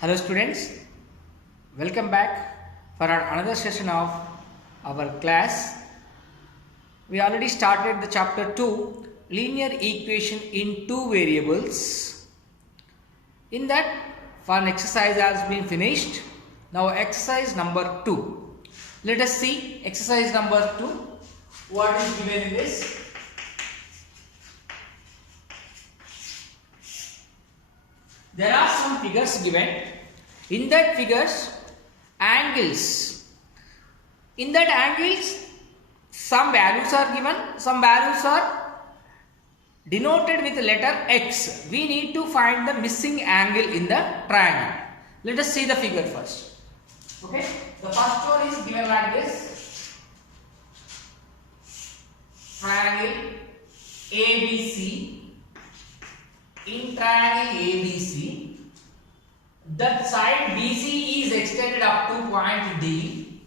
Hello students, welcome back for another session of our class. We already started the chapter 2, linear equation in two variables. In that, one exercise has been finished. Now exercise number 2. Let us see exercise number 2. What is given in this? There are some figures given. In that figures, angles. In that angles, some values are given. Some values are denoted with the letter X. We need to find the missing angle in the triangle. Let us see the figure first. Okay. The first one is given like this. Triangle ABC. In triangle ABC, that side BC is extended up to point D.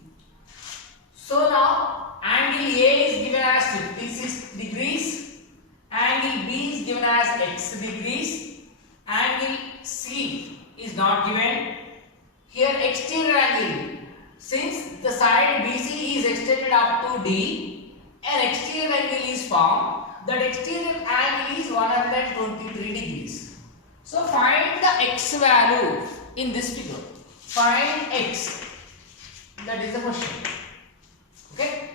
So now angle A is given as 56 degrees, angle B is given as X degrees, angle C is not given. Here exterior angle, since the side BC is extended up to D, an exterior angle is formed. That exterior angle is 123 degrees. So find the X value in this figure. Find X. That is the question. Okay.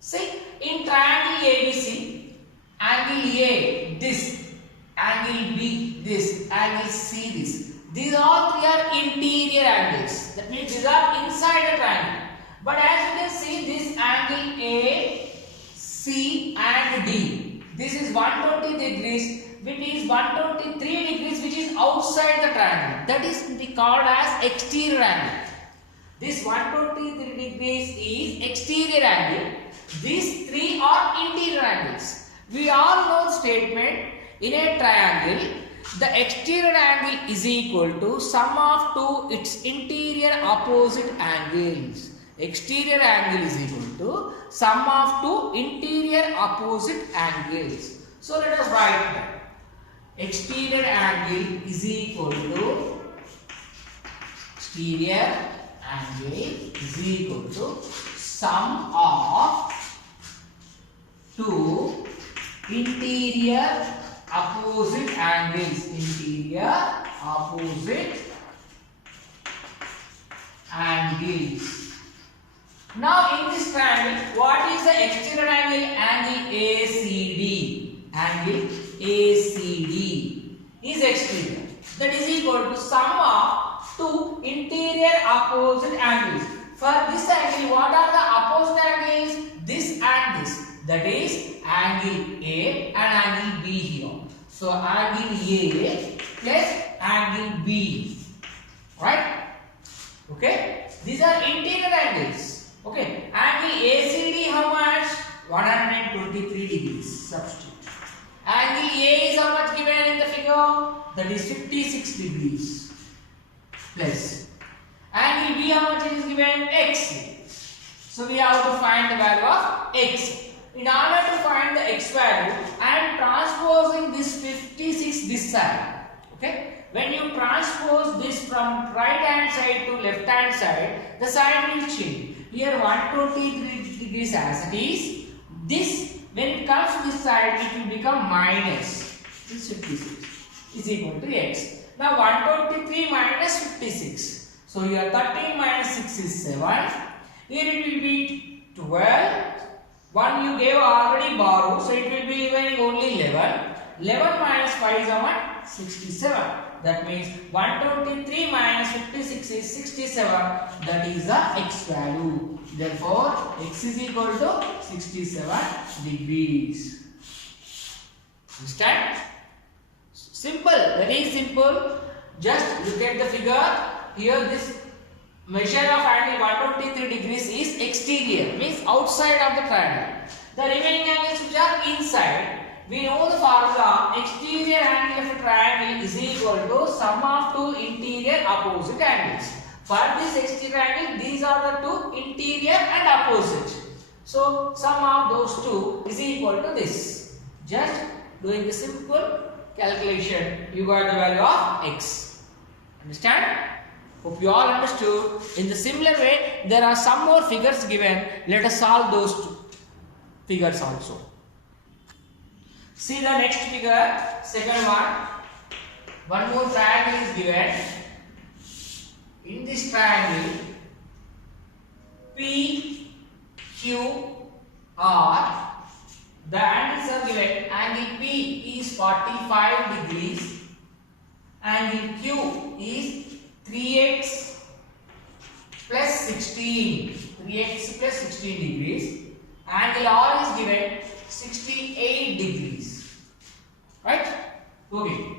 See, in triangle ABC, angle A this, angle B this, angle C this. These all three are interior angles. That means these are inside the triangle. But as you can see, this angle A, C and D. This is 120 degrees, which is 123 degrees, which is outside the triangle. That is called as exterior angle. This 123 degrees is exterior angle. These three are interior angles. We all know the statement in a triangle. The exterior angle is equal to sum of two its interior opposite angles. Exterior angle is equal to sum of two interior opposite angles. So let us write that. Exterior angle is equal to sum of two interior opposite angles. Interior opposite angles. Now in this triangle, what is the exterior angle? Angle ACD. Angle ACD is exterior. That is equal to sum of two interior opposite angles. For this angle, what are the opposite angles? This and this. That is angle A and angle B here. So angle A plus angle B. Right? Okay. These are interior angles. Okay, angle ACD how much? 123 degrees. Substitute. Angle A is how much given in the figure? That is 56 degrees. Plus. Angle B how much is given? X. So we have to find the value of X. In order to find the X value, I am transposing this 56 this side. Okay. When you transpose this from right hand side to left hand side, the sign will change. Here 123 degrees as it is. This, when it comes to this side, it will become minus. This 56 is equal to X. Now 123 minus 56. So here 13 minus 6 is 7. Here it will be 12. 1 you gave already borrowed. So it will be remaining only 11. 11 minus 5 is how much? 67. That means 123 minus 56 is 67. That is the X value. Therefore, X is equal to 67 degrees. Understand? Simple. Very simple. Just look at the figure. Here this measure of angle 123 degrees is exterior. Means outside of the triangle. The remaining angles which are inside. We know the formula. Exterior angle of a triangle is equal to sum of two interior opposite angles. For this exterior angle, these are the two interior and opposite. So sum of those two is equal to this. Just doing the simple calculation, you got the value of X. Understand? Hope you all understood. In the similar way, there are some more figures given. Let us solve those figures also. See the next figure, second one. One more triangle is given. In this triangle, P, Q, R, the angles are given. Angle P is 45 degrees. Angle Q is 3x plus 16. 3x plus 16 degrees. Angle R is given 68 degrees. Right? Okay.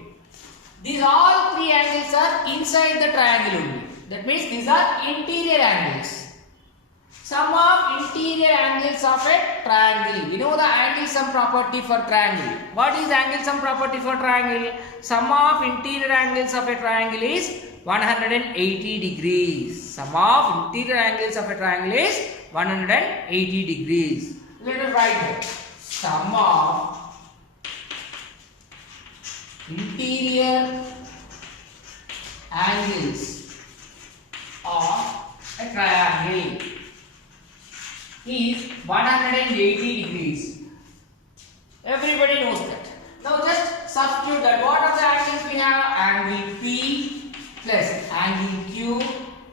These all three angles are inside the triangle only. That means these are interior angles. Sum of interior angles of a triangle. You know the angle sum property for triangle. What is angle sum property for triangle? Sum of interior angles of a triangle is 180 degrees. Sum of interior angles of a triangle is 180 degrees. Let us write that. Sum of interior angles of a triangle is 180 degrees. Everybody knows that. Now just substitute that. What are the angles we have? Angle P plus angle Q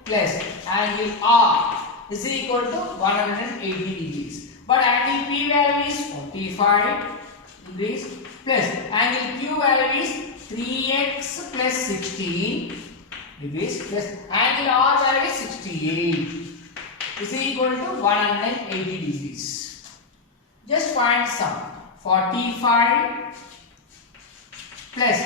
plus angle R is equal to 180 degrees. But angle P value is 45 degrees plus angle Q value is 3x plus 16 degrees plus angle R value is 68 is equal to 180 degrees. Just find sum. 45 plus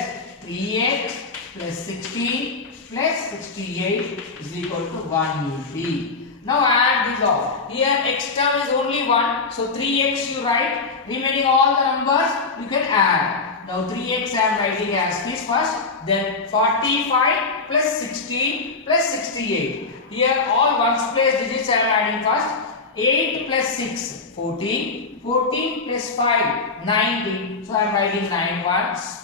3x plus 16 plus 68 is equal to 180. Now add this off. Here x term is only 1. So 3x you write. Remaining all the numbers you can add. Now 3x I am writing as this first. Then 45 plus 16 plus 68. Here all ones place digits I am adding first. 8 plus 6 14. 14 plus 5 19. So I am writing 9 ones.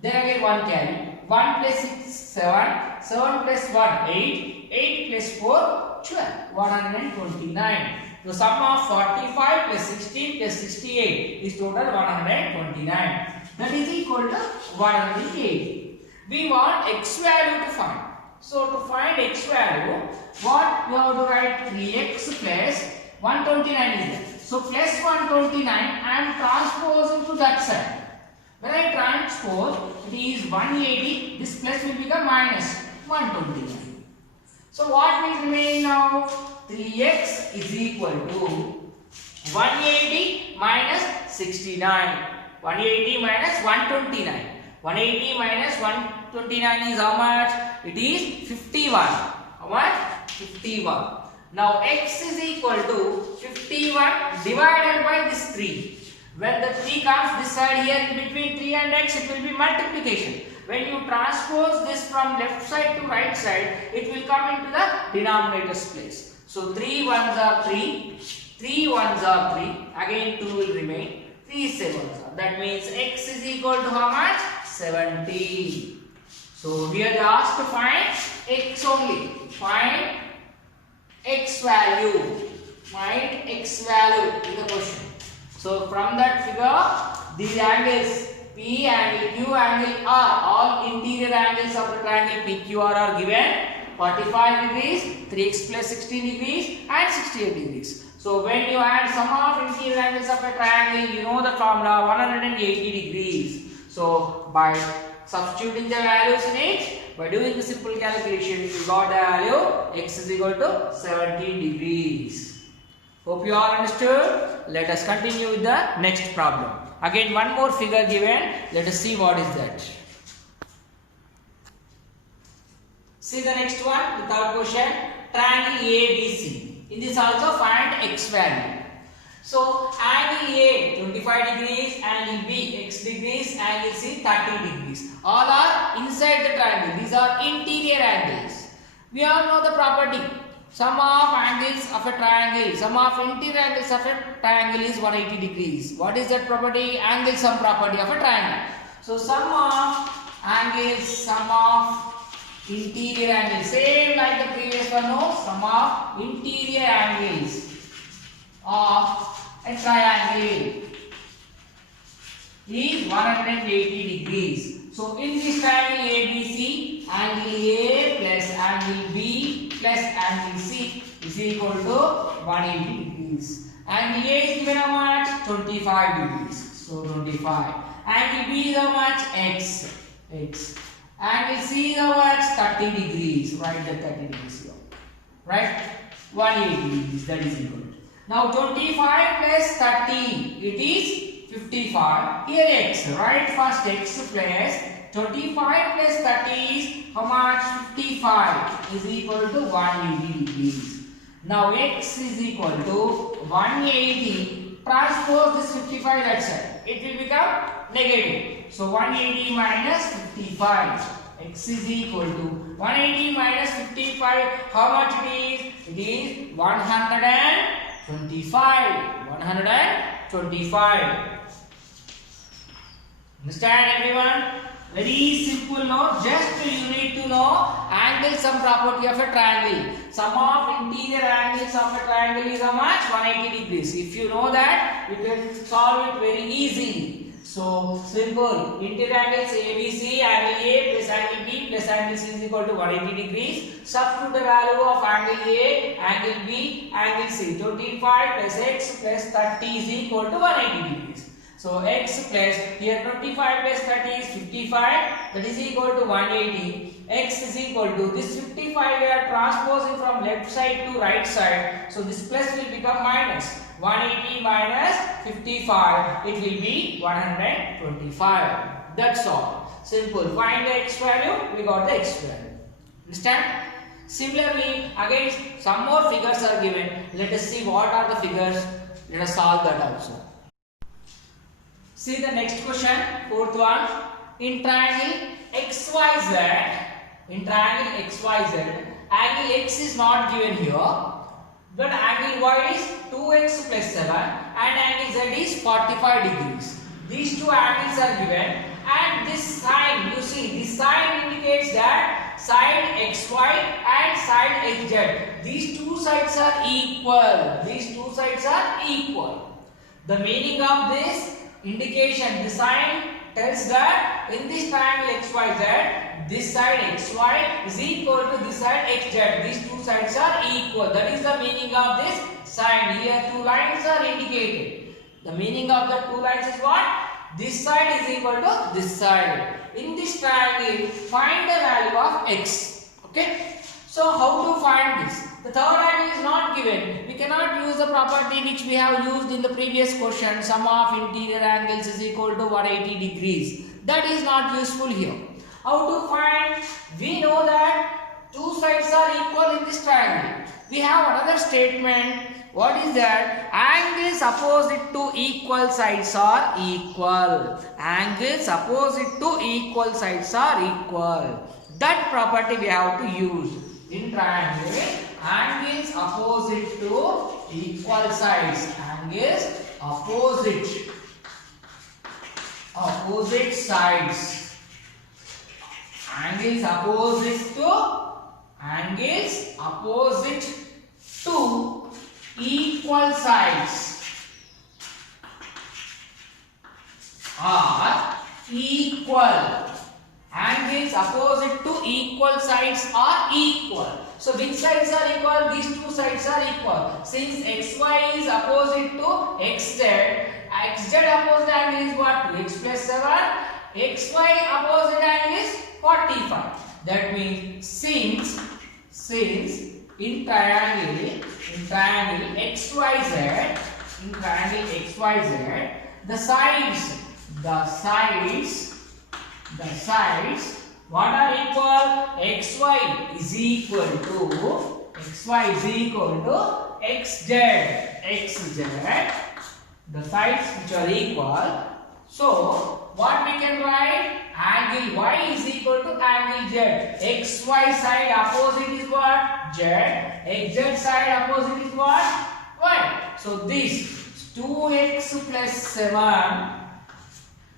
Then again 1 carry. 1 plus 6 7. 7 plus 1 8. 8 plus 4 12. 129. The sum of 45 plus 16 plus 68 is total 129. That is equal to 180. We want x value to find. So to find x value, what we have to write? 3x plus 129 is there. So plus 129 I am transposing to that side. When I transpose, it is 180. This plus will become minus 129. So what will remain now? 3x is equal to 180 minus 69. 180 minus 129. 180 minus 129 is how much? It is 51. How much? 51. Now x is equal to 51 divided by this 3. When the 3 comes this side here, in between 3 and x, it will be multiplication. When you transpose this from left side to right side, it will come into the denominator's place. So 3 ones are 3, 3 ones are 3, again 2 will remain, 3 sevens are. That means x is equal to how much? 17. So we are asked to find x only. Find x value. Find x value in the question. So from that figure, these angles P, angle Q, angle R, all interior angles of the triangle PQR are given. 45 degrees, 3x plus 16 degrees and 68 degrees. So when you add sum of interior angles of a triangle, you know the formula 180 degrees. So by substituting the values in it, by doing the simple calculation, you got the value x is equal to 17 degrees. Hope you all understood. Let us continue with the next problem. Again one more figure given. Let us see what is that. See the next one, the third question. Triangle ABC. In this also find x value. So angle A 25 degrees, angle B x degrees, angle C 30 degrees. All are inside the triangle. These are interior angles. We all know the property. Sum of angles of a triangle, sum of interior angles of a triangle is 180 degrees. What is that property? Angle sum property of a triangle. So sum of angles, sum of interior angle, same like ever know sum of interior angles of a triangle is 180 degrees. So in this triangle ABC, angle A plus angle B plus angle C is equal to 180 degrees. Angle A is given how much? 25 degrees. So 25. Angle B is how much? X. Angle C is how much? 30 degrees. Write the 30 degrees here. Right? 180 degrees. That is equal. Now 25 plus 30. It is 55. Here X. Write first X plus 25 plus 30 is how much? 55 is equal to 180 degrees. Now X is equal to 180. Transpose this 55 that side. It will become negative. So 180 minus 55. X is equal to 180 minus 55. How much it is? It is 125. 125. Understand everyone? Very simple, no? Just you need to know angle sum property of a triangle. Sum of interior angles of a triangle is how much? 180 degrees. If you know that, you can solve it very easily. So simple. Interior angles ABC, angle A plus angle B plus angle C is equal to 180 degrees. Substitute the value of angle A, angle B, angle C. 25 plus X plus 30 is equal to 180 degrees. So X plus, here 25 plus 30 is 55, that is equal to 180. X is equal to, this 55 we are transposing from left side to right side. So this plus will become minus. 180 minus 55, it will be 125. That's all. Simple. Find the X value, we got the X value. Understand? Similarly, again some more figures are given. Let us see what are the figures. Let us solve that also. See the next question, fourth one. In triangle XYZ, angle X is not given here, but angle Y is 2x plus 7 and angle Z is 45 degrees. These two angles are given, and this sign, you see, this sign indicates that side XY and side XZ. These two sides are equal. The meaning of this indication, the sign tells that in this triangle XYZ, this side XY is equal to this side XZ. These two sides are equal. That is the meaning of this sign. Here two lines are indicated. The meaning of the two lines is what? This side is equal to this side. In this triangle, find the value of X. Okay? So how to find this? The third angle is not given. We cannot use the property which we have used in the previous question. Sum of interior angles is equal to 180 degrees. That is not useful here. How to find? We know that two sides are equal in this triangle. We have another statement. What is that? Angles opposite to equal sides are equal. Angles opposite to equal sides are equal. That property we have to use. In triangle, angles opposite to equal sides. Angles opposite sides. Angles opposite to equal sides are equal. Angles opposite to equal sides are equal. So which sides are equal? These two sides are equal. Since XY is opposite to XZ, XZ opposite angle is what? 2x plus 7. XY opposite angle is 45. That means since in triangle XYZ, the sides what are equal? XY is equal to XZ. The sides which are equal. So what we can write? Angle Y is equal to angle Z. XY side opposite is what? Z. XZ side opposite is what? Y. So this 2x plus 7.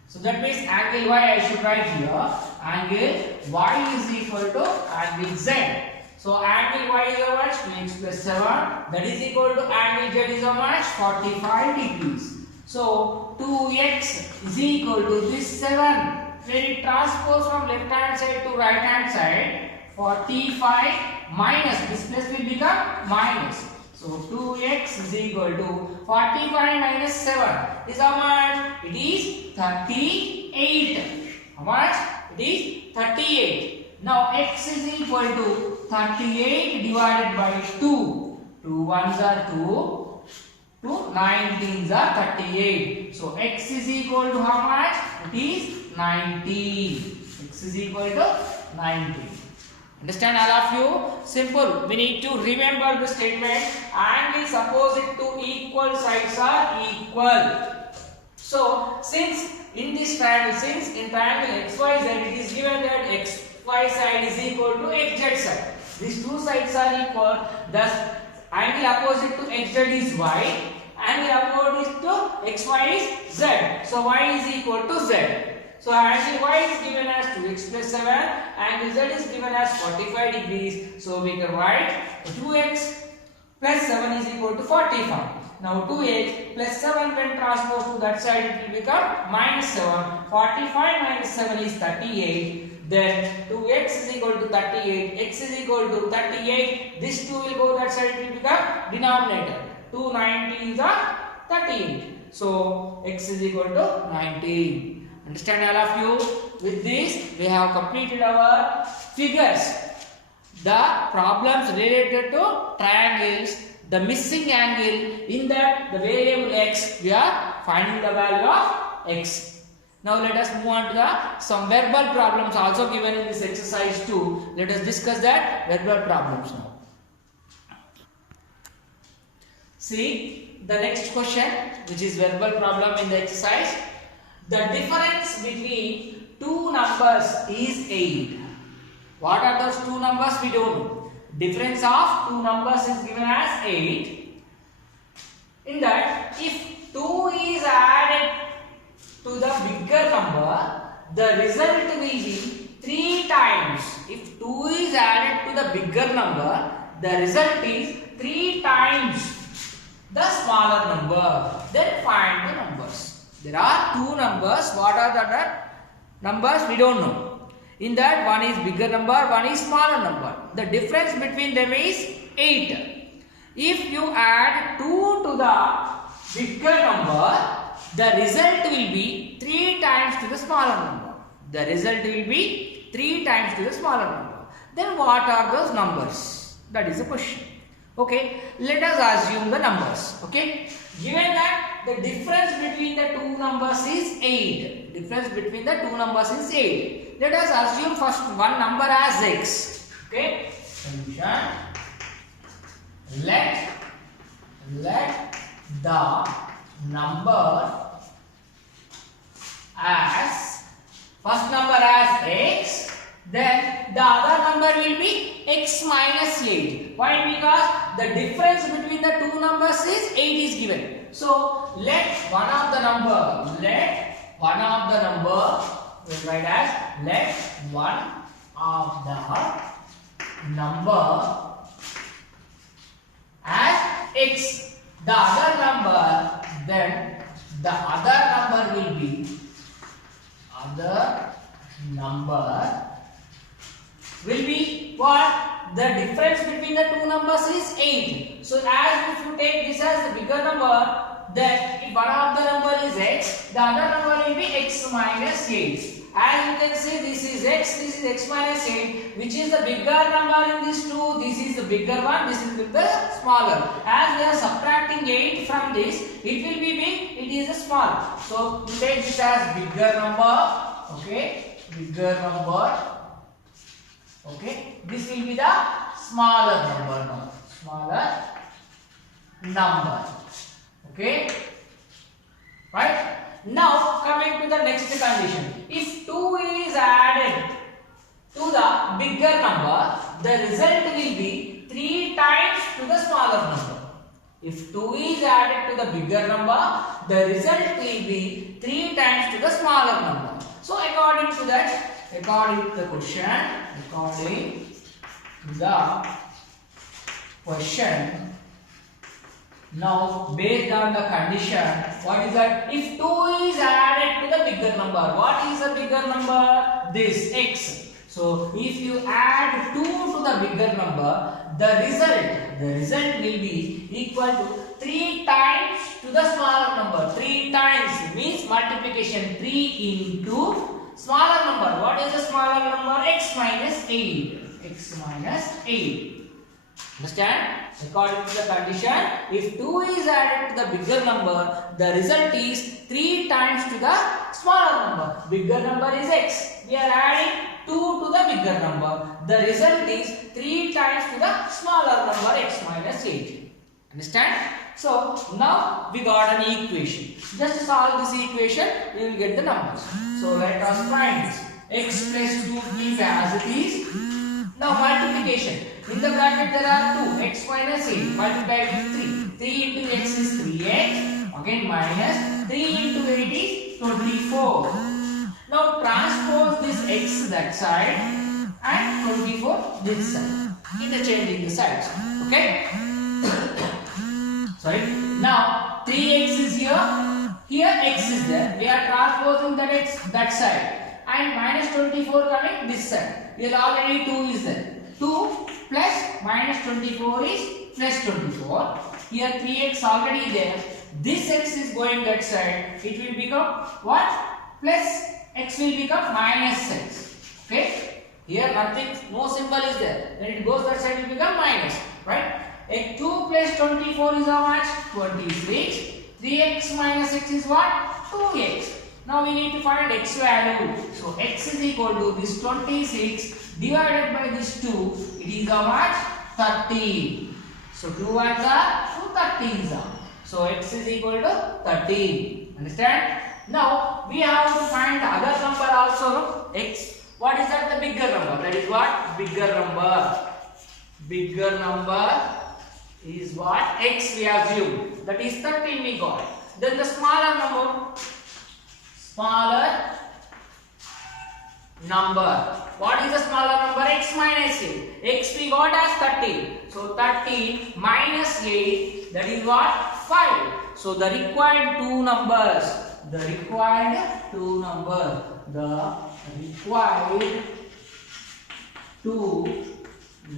So that means angle Y I should write here. Angle Y is equal to angle Z. So angle y is how much? 2x plus 7. That is equal to angle z is how much? 45 degrees. So 2x is equal to this 7. When it transpose from left hand side to right hand side, 45 minus this plus will become minus. So 2x is equal to 45 minus 7 is how much? It is 38. How much? It is 38. Now x is equal to 38 divided by 2. 2 ones are 2. 2 19s are 38. So x is equal to how much? It is 19. X is equal to 19. Understand all of you? Simple. We need to remember the statement. Angles opposite to equal sides are equal. So since in this triangle, since in triangle XYZ it is given that XY side is equal to XZ side. These two sides are equal. Thus angle opposite to XZ is Y. Angle opposite to XY is Z. So Y is equal to Z. So angle y is given as 2x plus 7, angle z is given as 45 degrees. So we can write 2x plus 7 is equal to 45. Now 2x plus 7 when transposed to that side it will become minus 7. 45 minus 7 is 38. Then 2x is equal to 38, x is equal to 38. This 2 will go that side, it will become denominator. 2 19s are 38. So x is equal to 19. Understand all of you? With this, we have completed our figures. The problems related to triangles, the missing angle, in that the variable x, we are finding the value of x. Now let us move on to some verbal problems also given in this exercise too. Let us discuss that verbal problems now. See the next question, which is verbal problem in the exercise. The difference between two numbers is 8. What are those two numbers? We don't know. Difference of two numbers is given as 8. In that, if 2 is added to the bigger number, the result will be 3 times. If 2 is added to the bigger number, the result is 3 times the smaller number. Then find the numbers. There are two numbers. What are the numbers? We don't know. In that, one is bigger number, one is smaller number. The difference between them is 8. If you add 2 to the bigger number, the result will be 3 times to the smaller number. The result will be 3 times to the smaller number. Then what are those numbers? That is the question. Okay, let us assume the numbers. Okay, given that the difference between the two numbers is 8. Difference between the two numbers is 8. Let us assume first one number as x. Okay, solution. Let the number as first number as x. Then the other number will be x minus 8. Why? Because the difference between the two numbers is 8 is given. So let one of the number, we'll write as let one of the number as x. The other number, then the other number will be what? The difference between the two numbers is 8. So as if you take this as the bigger number, then if one of the number is x, the other number will be x minus 8. As you can see, this is x minus 8. Which is the bigger number in these two? This is the bigger one, this is the smaller. As we are subtracting 8 from this, it will be big, it is a small. So we take this as bigger number. Okay, bigger number. Okay, this will be the smaller number now. Smaller number. Okay, right? Now coming to the next condition. If 2 is added to the bigger number, the result will be 3 times to the smaller number. If 2 is added to the bigger number, the result will be 3 times to the smaller number. So according to that, according to the question, according the question. Now, based on the condition, what is that? If 2 is added to the bigger number, what is the bigger number? This x. So, if you add 2 to the bigger number, the result will be equal to 3 times to the smaller number. 3 times means multiplication. 3 into smaller number. What is the smaller number? X minus 8. X minus 8. Understand? According to the condition, if 2 is added to the bigger number, the result is 3 times to the smaller number. Bigger number is x. We are adding 2 to the bigger number. The result is 3 times to the smaller number, x minus 8. Understand? So, now we got an equation. Just solve this equation, we will get the numbers. So, let us find x plus 2 keep as it is. Now, multiplication. In the bracket there are 2, x minus 8 multiplied with 3. 3 into x is 3x. Again minus 3 into 8 is 24. Now transpose this x that side and 24 this side. Interchanging the sides. Okay? Sorry. Now 3x is here. Here x is there. We are transposing that x that side. And minus 24 coming this side. Here already 2 is there. 2 plus minus 24 is plus 24. Here 3x already there. This x is going that side. It will become what? Plus x will become minus x. Okay? Here nothing, no symbol is there. When it goes that side, it will become minus. Right? 2 plus 24 is how much? 26. 3x minus x is what? 2x. Now we need to find x value. So x is equal to this 26 divided by this 2. It is how much? 13. So 2 ones are 2 13s are. So x is equal to 13. Understand? Now we have to find the other number also. X. What is that? The bigger number. That is what? Bigger number. Bigger number is what? X we assume. That is 13 we got. Then the smaller number. Smaller number. What is the smaller number? X minus 8. X we got as 13. So 13 minus 8, that is what? 5. So the required two numbers. The required two numbers. The required two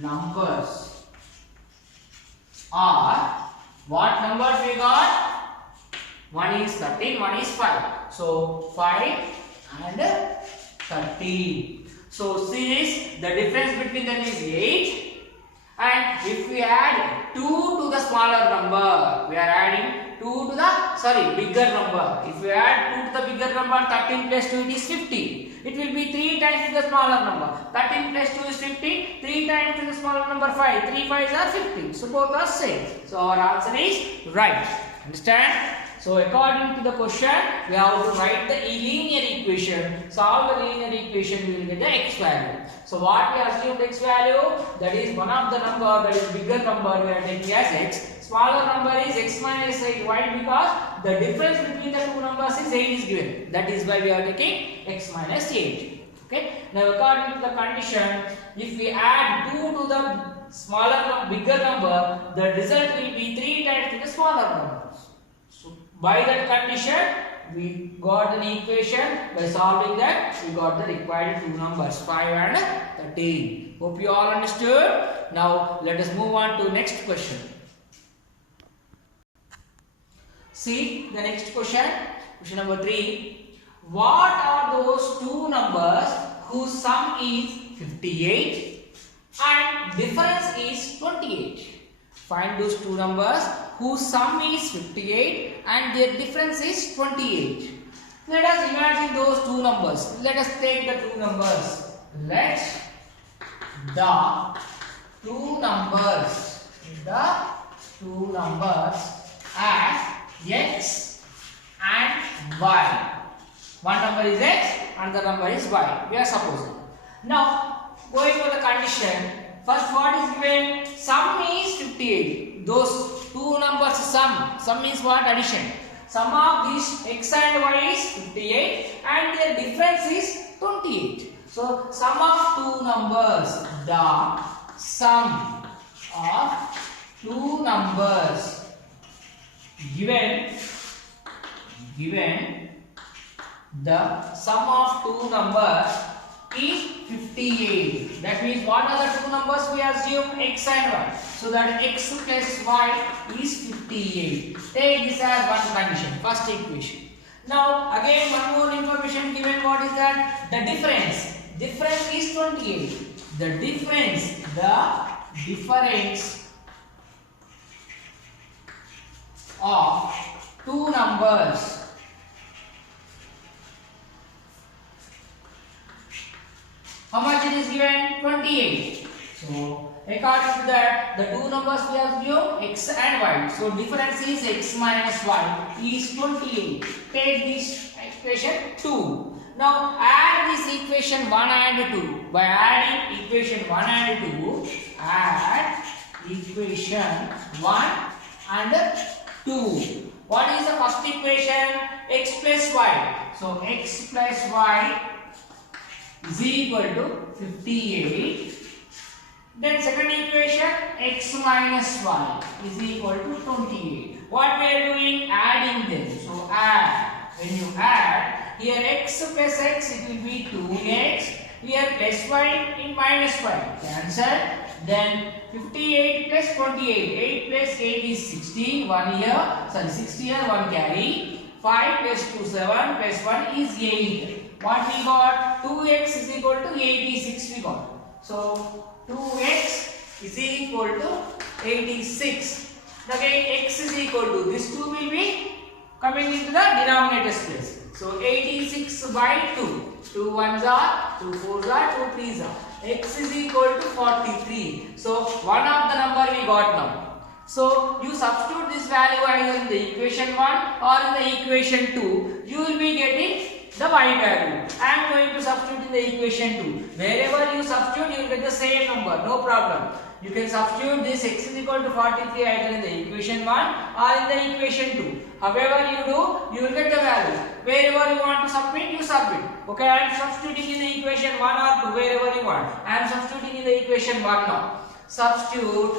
numbers are, what numbers we got? One is 13, one is 5. So 5 and 13. So see, the difference between them is 8. And if we add 2 to the smaller number, we are adding 2 to the, bigger number. If we add 2 to the bigger number, 13 plus 2 it is 50. It will be 3 times to the smaller number. 13 plus 2 is 50. 3 times to the smaller number 5. 3 5s are 50. So both are same. So our answer is right. Understand? So according to the question, we have to write the linear equation. Solve the linear equation, we will get the x value. So what we assumed x value, that is one of the number, that is bigger number, we are taking as x. Smaller number is x minus 8. Why? Because the difference between the two numbers is 8 is given. That is why we are taking x minus 8. Okay. Now according to the condition, if we add 2 to the smaller bigger number, the result will be 3 times to the smaller number. So by that condition, we got an equation. By solving that, we got the required two numbers 5 and 13. Hope you all understood. Now let us move on to next question. See the next question. Question number 3. What are those two numbers whose sum is 58 and difference is 28? Find those two numbers whose sum is 58 and their difference is 28. Let us imagine those two numbers. Let us take the two numbers. Let the two numbers as x and y. One number is x and the number is y. We are supposing. Now, going for the condition. First, what is given? Sum is 58. Those two numbers sum. Sum means what? Addition. Sum of these x and y is 58 and their difference is 28. So, sum of two numbers, the sum of two numbers given the sum of two numbers is 58. That means what are the two numbers we assume? X and y. So that x plus y is 58. Take this as one condition, first equation. Now again one more information given. What is that? The difference. Difference is 28. The difference of two numbers how much it is given? 28. So according to that, the two numbers we assume x and y. So difference is x minus y is 28. Take this equation 2. Now add this equation 1 and 2. By adding equation 1 and 2, add equation 1 and 2. What is the first equation? X plus y. So x plus y is equal to 58. Then second equation, x minus y is equal to 28. What we are doing? Adding them. So add. When you add, here x plus x, it will be 2x. Here plus y in minus y. Cancel. Then 58 plus 28. 8 plus 8 is 16. 1 here. Sorry, 60 here. 1 carry. 5 plus 2, 7 plus 1 is 8. What we got? 2x is equal to 86 we got. So 2x is equal to 86. Again x is equal to, this 2 will be coming into the denominator's place. So 86 by 2. 2 1s are, 2 4s are, 2 3s are. X is equal to 43. So one of the number we got now. So you substitute this value either in the equation 1 or in the equation 2. You will be getting the y value. I am going to substitute in the equation 2. Wherever you substitute, you will get the same number. No problem. You can substitute this x is equal to 43 either in the equation 1 or in the equation 2. However you do, you will get the value. Wherever you want to submit, you submit. Okay, I am substituting in the equation 1 or 2, wherever you want. I am substituting in the equation 1 now. Substitute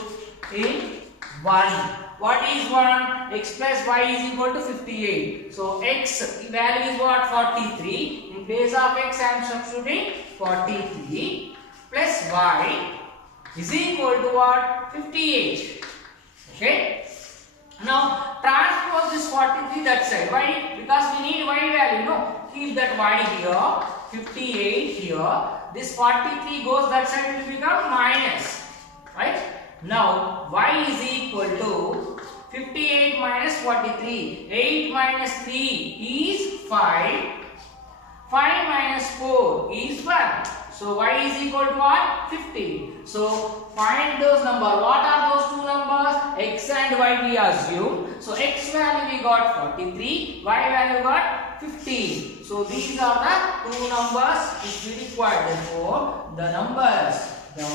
in 1. What is 1? X plus y is equal to 58. So x value is what? 43. In place of x I am substituting 43 plus y is equal to what? 58. Okay. Now transpose this 43 that side. Why? Because we need y value. No. Keep that y here. 58 here. This 43 goes that side, will become minus. Right? Now y is equal to 58 minus 43. 8 minus 3 is 5. 5 minus 4 is 1. So y is equal to what? 50. So find those numbers. What are those two numbers? X and y we assume. So x value we got 43. Y value got 15. So these are the two numbers which we require. Therefore the numbers, the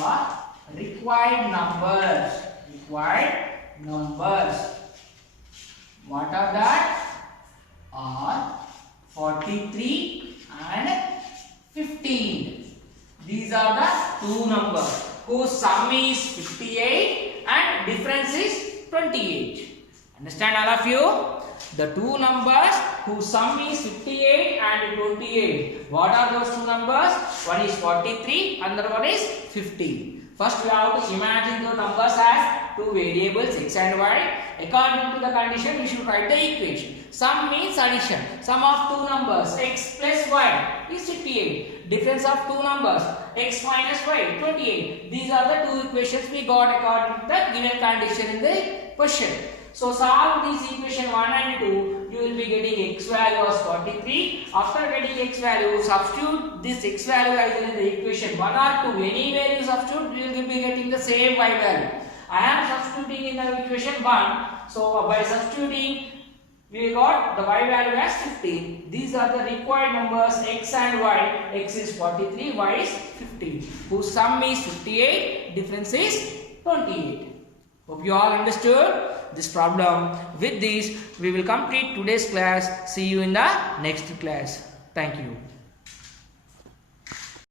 required numbers. What are that? Are 43 and 15. These are the two numbers whose sum is 58 and difference is 28. Understand all of you? The two numbers whose sum is 58 and 28. What are those two numbers? One is 43, another one is 15. First we have to imagine the numbers as two variables x and y. According to the condition, we should write the equation. Sum means addition. Sum of two numbers x plus y is 58. Difference of two numbers x minus y 28. These are the two equations we got according to the given condition in the question. So solve this equation 1 and 2. You will be getting x value as 43. After getting x value, substitute this x value either in the equation 1 or 2. Anywhere you substitute, you will be getting the same y value. I am substituting in the equation 1. So by substituting, we got the y value as 15. These are the required numbers x and y. X is 43, y is 15. Whose sum is 58, difference is 28. Hope you all understood this problem. With this, we will complete today's class. See you in the next class. Thank you.